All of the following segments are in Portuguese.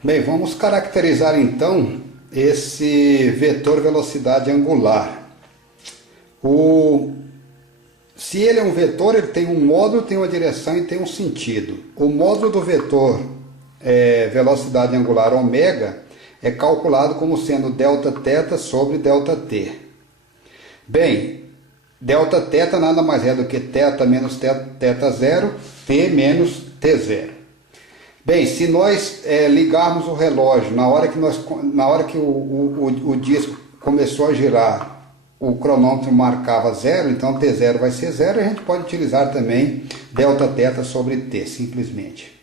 Bem, vamos caracterizar então esse vetor velocidade angular. Se ele é um vetor, ele tem um módulo, tem uma direção e tem um sentido. O módulo do vetor velocidade angular ômega é calculado como sendo Δθ sobre ΔT. Bem, Δθ nada mais é do que θ menos θ0, T menos T0. Bem, se nós ligarmos o relógio na hora que o disco começou a girar, o cronômetro marcava 0, então T0 vai ser 0, e a gente pode utilizar também Δθ sobre T, simplesmente.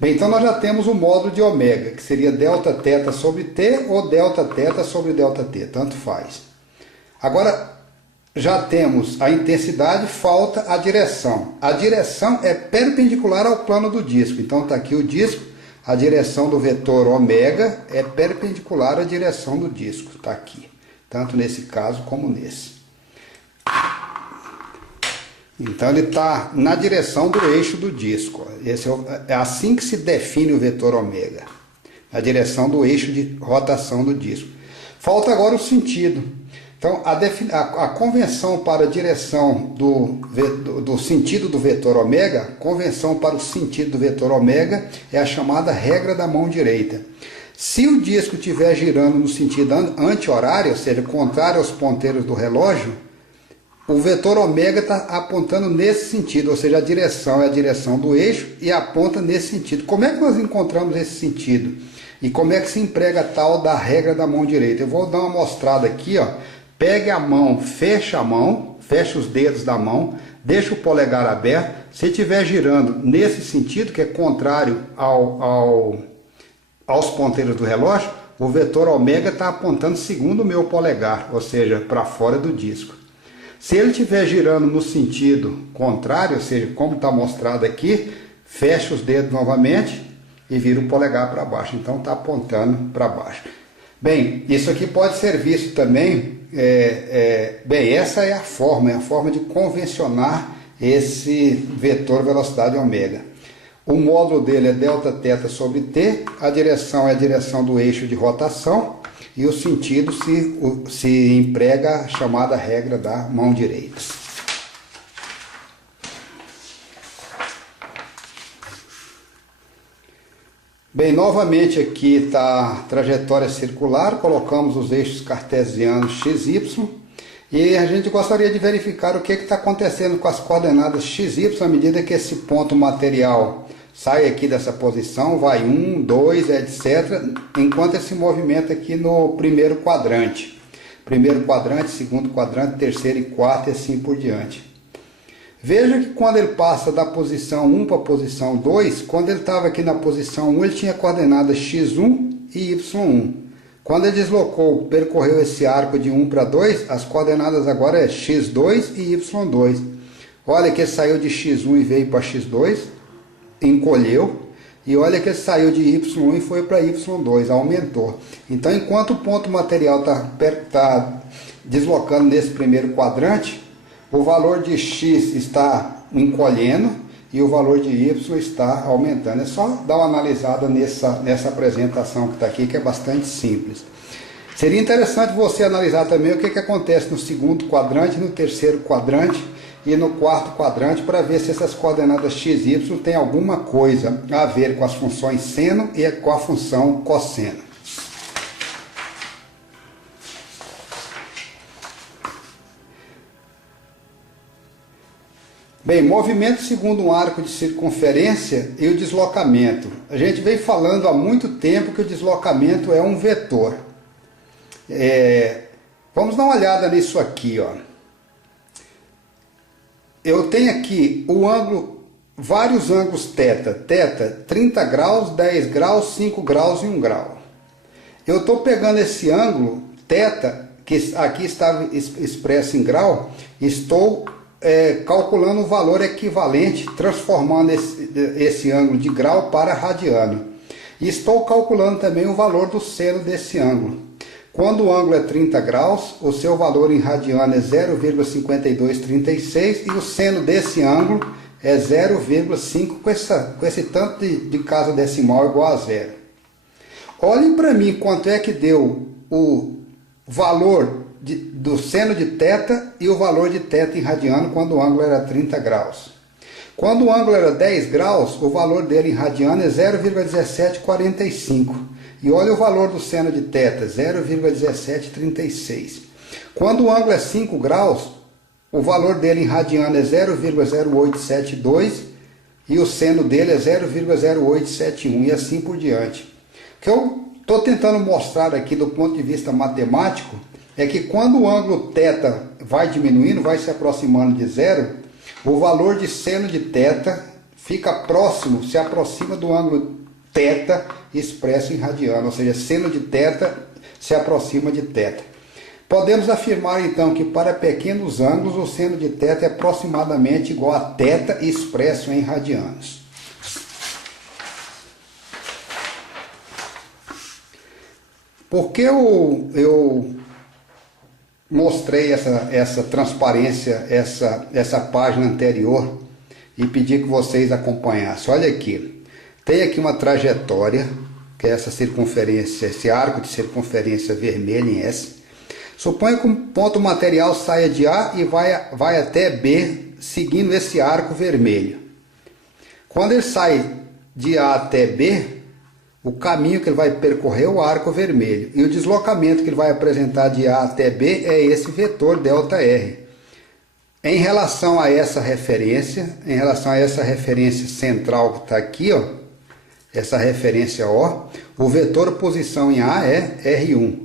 Bem, então nós já temos o módulo de ômega, que seria Δθ sobre T ou Δθ sobre ΔT, tanto faz. Agora, já temos a intensidade, falta a direção. A direção é perpendicular ao plano do disco. Então está aqui o disco, a direção do vetor ômega é perpendicular à direção do disco. Está aqui, tanto nesse caso como nesse. Então ele está na direção do eixo do disco. É assim que se define o vetor ômega, na direção do eixo de rotação do disco. Falta agora o sentido. Então, a convenção para a direção do sentido do vetor ômega, convenção para o sentido do vetor ômega é a chamada regra da mão direita. Se o disco estiver girando no sentido anti-horário, ou seja, contrário aos ponteiros do relógio, o vetor ômega está apontando nesse sentido, ou seja, a direção é a direção do eixo e aponta nesse sentido. Como é que nós encontramos esse sentido? E como é que se emprega a tal da regra da mão direita? Eu vou dar uma mostrada aqui, ó. Pegue a mão, fecha os dedos da mão, deixa o polegar aberto. Se estiver girando nesse sentido, que é contrário aos ponteiros do relógio, o vetor ômega está apontando segundo o meu polegar, ou seja, para fora do disco. Se ele estiver girando no sentido contrário, ou seja, como está mostrado aqui, fecha os dedos novamente e vira o polegar para baixo. Então está apontando para baixo. Bem, isso aqui pode ser visto também. Bem, essa é a forma de convencionar esse vetor velocidade ômega. O módulo dele é Δθ sobre T, a direção é a direção do eixo de rotação e o sentido se emprega a chamada regra da mão direita. Bem, novamente aqui está a trajetória circular, colocamos os eixos cartesianos x, y e a gente gostaria de verificar o que está acontecendo com as coordenadas x, y à medida que esse ponto material sai aqui dessa posição, vai 1, 2, etc., enquanto esse movimento aqui no primeiro quadrante. Primeiro quadrante, segundo quadrante, terceiro e quarto e assim por diante. Veja que quando ele passa da posição 1 para a posição 2, quando ele estava aqui na posição 1, ele tinha coordenadas x1 e y1. Quando ele deslocou, percorreu esse arco de 1 para 2, as coordenadas agora é x2 e y2. Olha que ele saiu de x1 e veio para x2, encolheu. E olha que ele saiu de y1 e foi para y2, aumentou. Então, enquanto o ponto material está deslocando nesse primeiro quadrante, o valor de x está encolhendo e o valor de y está aumentando. É só dar uma analisada nessa apresentação que está aqui, que é bastante simples. Seria interessante você analisar também o que acontece no segundo quadrante, no terceiro quadrante e no quarto quadrante, para ver se essas coordenadas x e y têm alguma coisa a ver com as funções seno e com a função cosseno. Bem, movimento segundo um arco de circunferência e o deslocamento. A gente vem falando há muito tempo que o deslocamento é um vetor. Vamos dar uma olhada nisso aqui, ó. Eu tenho aqui o ângulo, vários ângulos θ, 30 graus, 10 graus, 5 graus e 1 grau. Eu estou pegando esse ângulo θ, que aqui estava expresso em grau, estou calculando o valor equivalente, transformando esse ângulo de grau para radiano. E estou calculando também o valor do seno desse ângulo. Quando o ângulo é 30 graus, o seu valor em radiano é 0,5236 e o seno desse ângulo é 0,5 com esse tanto de casa decimal igual a zero. Olhem para mim quanto é que deu o valor do seno de θ e o valor de θ em radiano quando o ângulo era 30 graus. Quando o ângulo era 10 graus, o valor dele em radiano é 0,1745. E olha o valor do seno de θ, 0,1736. Quando o ângulo é 5 graus, o valor dele em radiano é 0,0872 e o seno dele é 0,0871 e assim por diante. O que eu estou tentando mostrar aqui do ponto de vista matemático é que quando o ângulo θ vai diminuindo, vai se aproximando de zero, o valor de seno de θ fica próximo, se aproxima do ângulo θ expresso em radiano, ou seja, seno de θ se aproxima de θ. Podemos afirmar então que para pequenos ângulos o seno de θ é aproximadamente igual a θ expresso em radianos. Por que eu mostrei essa transparência, essa página anterior e pedi que vocês acompanhassem? Olha aqui, tem aqui uma trajetória, que é essa circunferência, esse arco de circunferência vermelho em S. Suponha que um ponto material saia de A e vai até B, seguindo esse arco vermelho. Quando ele sai de A até B, o caminho que ele vai percorrer é o arco vermelho. E o deslocamento que ele vai apresentar de A até B é esse vetor ΔR. Em relação a essa referência central que está aqui, ó, essa referência O, o vetor posição em A é R1.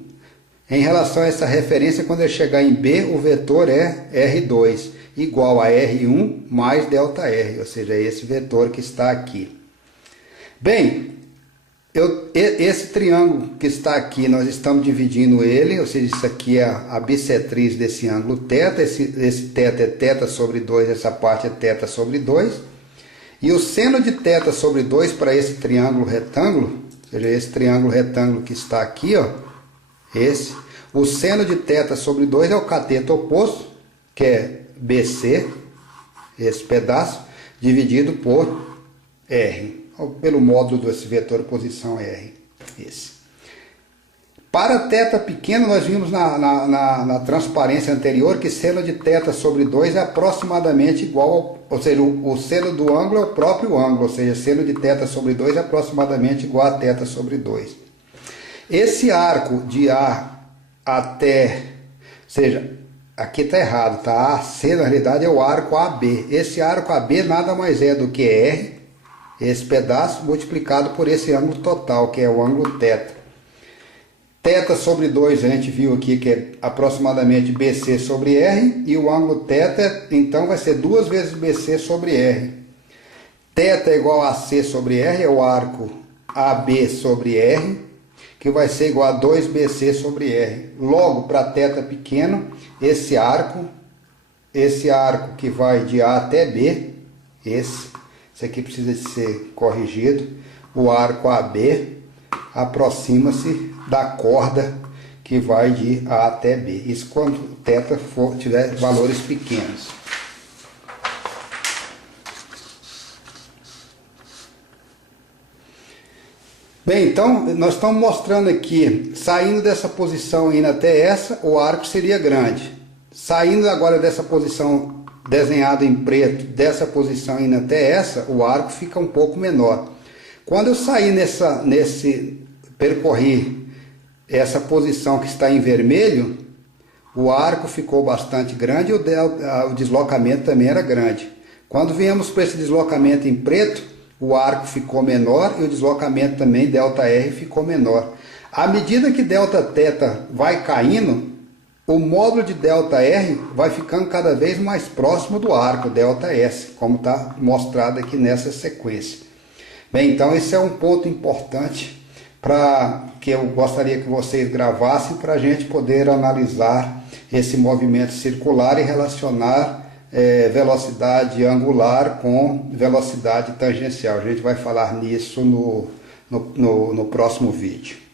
Em relação a essa referência, quando ele chegar em B, o vetor é R2, igual a R1 mais ΔR, ou seja, é esse vetor que está aqui. Bem, esse triângulo que está aqui, nós estamos dividindo ele, ou seja, isso aqui é a bissetriz desse ângulo θ, esse θ é θ sobre 2, essa parte é θ sobre 2, e o seno de θ sobre 2 para esse triângulo retângulo, ou seja, esse triângulo retângulo que está aqui, ó, o seno de θ sobre 2 é o cateto oposto, que é BC, esse pedaço, dividido por R, ou pelo módulo desse vetor posição R. Para θ pequeno, nós vimos na transparência anterior que seno de θ sobre 2 é aproximadamente igual, ou seja, o seno do ângulo é o próprio ângulo, ou seja, seno de θ sobre 2 é aproximadamente igual a θ sobre 2. Esse arco de A até, ou seja, aqui está errado, tá? AC na realidade é o arco AB. Esse arco AB nada mais é do que R, esse pedaço, multiplicado por esse ângulo total, que é o ângulo θ. θ sobre 2 a gente viu aqui que é aproximadamente BC sobre R, e o ângulo θ então vai ser 2 vezes BC sobre R. θ é igual a C sobre R, é o arco AB sobre R, que vai ser igual a 2BC sobre R. Logo, para θ pequeno, esse arco que vai de A até B, esse aqui precisa de ser corrigido, o arco AB aproxima-se da corda que vai de A até B. Isso quando θ tiver valores pequenos. Bem, então nós estamos mostrando aqui, saindo dessa posição e indo até essa, o arco seria grande. Saindo agora dessa posição desenhada em preto, dessa posição indo até essa, o arco fica um pouco menor. Quando eu sair percorri essa posição que está em vermelho, o arco ficou bastante grande e o deslocamento também era grande. Quando viemos para esse deslocamento em preto, o arco ficou menor e o deslocamento também, ΔR, ficou menor. À medida que Δθ vai caindo, o módulo de ΔR vai ficando cada vez mais próximo do arco, ΔS, como está mostrado aqui nessa sequência. Bem, então esse é um ponto importante que eu gostaria que vocês gravassem para a gente poder analisar esse movimento circular e relacionar velocidade angular com velocidade tangencial. A gente vai falar nisso no próximo vídeo.